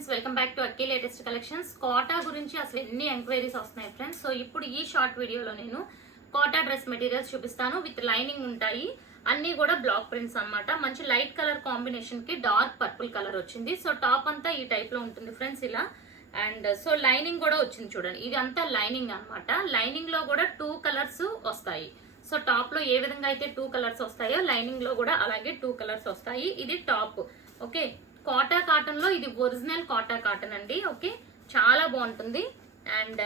Friends, welcome back to Akki latest collections. Quota గురించి అసలు ఎన్ని ఎంక్వైరీస్ వస్తున్నాయి ఫ్రెండ్స్. సో ఇప్పుడు ఈ షార్ట్ వీడియోలో నేను కోటా డ్రెస్ మెటీరియల్స్ చూపిస్తాను. విత్ లైనింగ్ ఉంటాయి, అన్ని కూడా బ్లాక్ ప్రింట్స్ అన్నమాట. మంచి లైట్ కలర్ కాంబినేషన్ కి డార్క్ పర్పుల్ కలర్ వచ్చింది. సో టాప్ అంతా ఈ టైప్ లో ఉంటుంది ఫ్రెండ్స్ ఇలా. అండ్ సో లైనింగ్ కూడా వచ్చింది చూడండి, ఇది అంతా లైనింగ్ అన్నమాట. లైనింగ్ లో కూడా 2 కలర్స్ వస్తాయి. సో టాప్ లో ఏ విధంగా అయితే 2 కలర్స్ వస్తాయో లైనింగ్ లో కూడా అలాగే 2 కలర్స్ వస్తాయి. ఇది టాప్. ఓకే, కోటా కాటన్ లో ఇది ఒరిజినల్ కోటా కాటన్ అండి. ఓకే, చాలా బాగుంటుంది. అండ్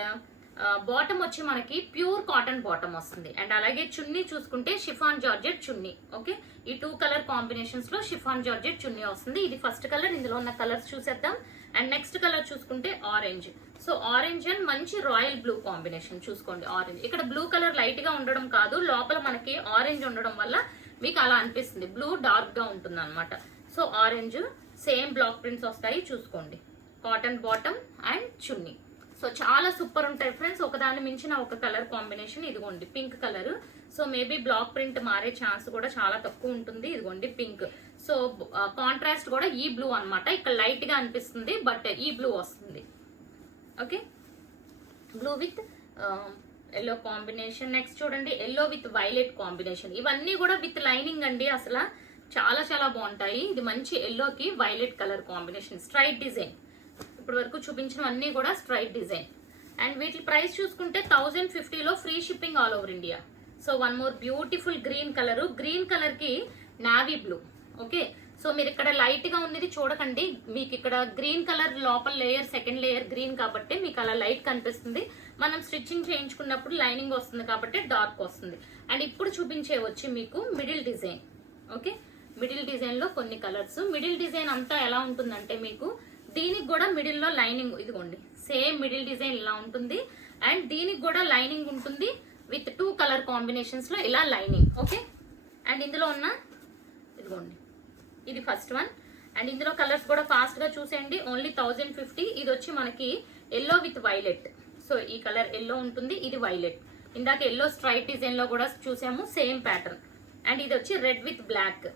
బాటమ్ వచ్చి మనకి ప్యూర్ కాటన్ బాటమ్ వస్తుంది. అండ్ అలాగే చున్నీ చూసుకుంటే షిఫాన్ జార్జెట్ చున్నీ. ఓకే, ఈ 2 కలర్ కాంబినేషన్స్ లో షిఫాన్ జార్జెట్ చున్నీ వస్తుంది. ఇది ఫస్ట్ కలర్. ఇందులో ఉన్న కలర్స్ చూసేద్దాం. అండ్ నెక్స్ట్ కలర్ చూసుకుంటే ఆరెంజ్. సో ఆరెంజ్ అండ్ మంచి రాయల్ బ్లూ కాంబినేషన్ చూసుకోండి. ఆరెంజ్ ఇక్కడ బ్లూ కలర్ లైట్ గా ఉండడం కాదు, లోపల మనకి ఆరెంజ్ ఉండడం వల్ల మీకు అలా అనిపిస్తుంది. బ్లూ డార్క్ గా ఉంటుంది అనమాట. So orange same black prints వస్తాయి చూసుకోండి. Cotton bottom and chunni. So చాలా సూపర్ ఉంటాయి ఫ్రెండ్స్. ఒకదాన్ని మించిన ఒక కలర్ కాంబినేషన్. ఇదిగోండి pink colour. So maybe black print మారే ఛాన్స్ కూడా చాలా తక్కువ ఉంటుంది. ఇదిగోండి పింక్. సో కాంట్రాస్ట్ కూడా ఈ బ్లూ అన్నమాట. ఇక్కడ లైట్ గా అనిపిస్తుంది బట్ ఈ బ్లూ వస్తుంది. Okay, blue with yellow combination. Next చూడండి, ఎల్లో విత్ వైలెట్ కాంబినేషన్. ఇవన్నీ కూడా విత్ లైనింగ్ అండి. అసలు చాలా చాలా బాగుంటాయి. ఇది మంచి ఎల్లోకి violet colour combination. Straight design. ఇప్పుడు వరకు చూపించినవన్నీ కూడా స్ట్రైట్ డిజైన్. అండ్ వీటి ప్రైస్ చూసుకుంటే 1050లో free shipping all over India. So one more beautiful green colour. Green colour కి నావీ బ్లూ. ఓకే, సో మీరు ఇక్కడ లైట్ గా ఉన్నది చూడకండి. మీకు ఇక్కడ గ్రీన్ కలర్ లోపల లేయర్, సెకండ్ లేయర్ గ్రీన్ కాబట్టి మీకు అలా లైట్ కనిపిస్తుంది. మనం స్టిచ్చింగ్ చేయించుకున్నప్పుడు లైనింగ్ వస్తుంది కాబట్టి డార్క్ వస్తుంది. అండ్ ఇప్పుడు చూపించే వచ్చి మీకు middle design. Okay, middle design లో కొన్ని కలర్స్. మిడిల్ డిజైన్ అంతా ఎలా ఉంటుందంటే మీకు దీనికి కూడా మిడిల్ లో లైనింగ్, ఇదిగోండి సేమ్ మిడిల్ డిజైన్ ఇలా ఉంటుంది. అండ్ దీనికి కూడా లైనింగ్ ఉంటుంది విత్ 2 కలర్ కాంబినేషన్స్ లో ఇలా లైనింగ్. ఓకే, అండ్ ఇందులో ఉన్న ఇదిగోండి ఇది ఫస్ట్ వన్. అండ్ ఇందులో కలర్స్ కూడా ఫాస్ట్ గా చూసేయండి. ఓన్లీ 1050. ఇది వచ్చి మనకి ఎల్లో విత్ వైలెట్. సో ఈ కలర్ ఎల్లో ఉంటుంది, ఇది వైలెట్. ఇందాక ఎల్లో స్ట్రైట్ డిజైన్ లో కూడా చూసాము, సేమ్ ప్యాటర్న్. అండ్ ఇది వచ్చి రెడ్ విత్ బ్లాక్,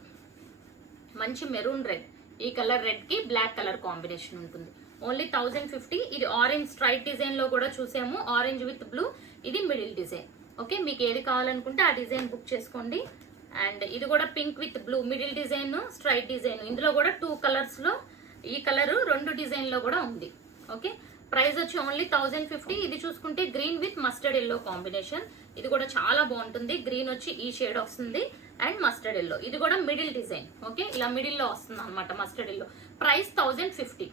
మంచి మెరూన్ రెడ్. ఈ కలర్ రెడ్ కి బ్లాక్ కలర్ కాంబినేషన్ ఉంటుంది. ఓన్లీ 1050. ఇది ఆరెంజ్ స్ట్రైట్ డిజైన్ లో కూడా చూసాము, ఆరెంజ్ విత్ బ్లూ. ఇది మిడిల్ డిజైన్. ఓకే, మీకు ఏది కావాలనుకుంటే ఆ డిజైన్ బుక్ చేసుకోండి. అండ్ ఇది కూడా pink with blue, middle design straight design. ఇందులో కూడా 2 కలర్స్ లో ఈ కలర్ 2 డిజైన్ లో కూడా ఉంది. ఓకే, ప్రైస్ వచ్చి ఓన్లీ 1050. ఇది చూసుకుంటే green with mustard yellow combination. ఇది కూడా చాలా బాగుంటుంది. గ్రీన్ వచ్చి ఈ షేడ్ వస్తుంది అండ్ మస్టర్డ్ ఎల్లో. ఇది కూడా మిడిల్ డిజైన్. ఓకే, ఇలా మిడిల్ లో వస్తుంది అనమాట మస్టర్డ్ ఎల్లో. ప్రైస్ 1050.